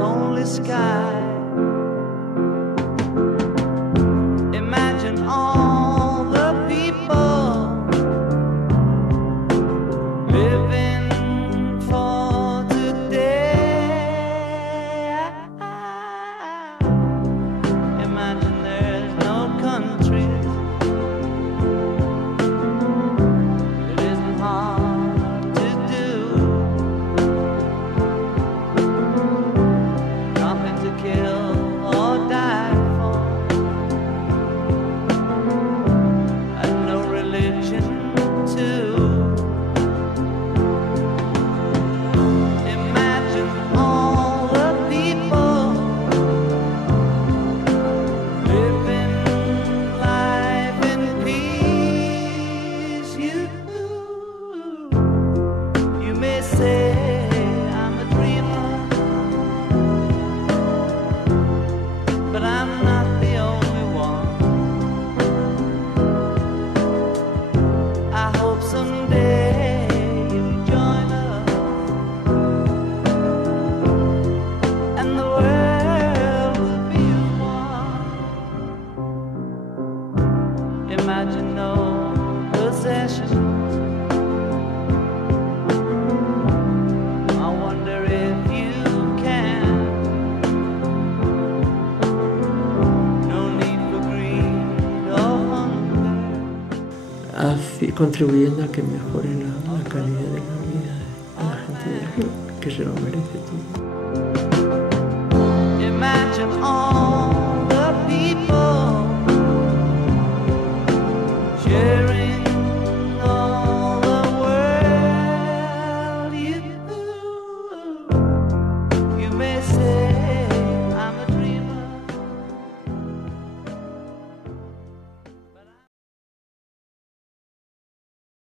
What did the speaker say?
only sky. Imagine all the people living for today. Imagine there's no countries. It isn't hard to do. Nothing to kill or die for, and no religion too. Imagine all the people living life in peace. You may say I'm a dreamer, but I'm not the only one. I hope someday you'll join us, and the world will be as one. Imagine no possessions. I wonder if you can. No need for greed or hunger. Contribuyendo a que mejore la calidad de la vida de la gente que se lo merece todo. Imagine all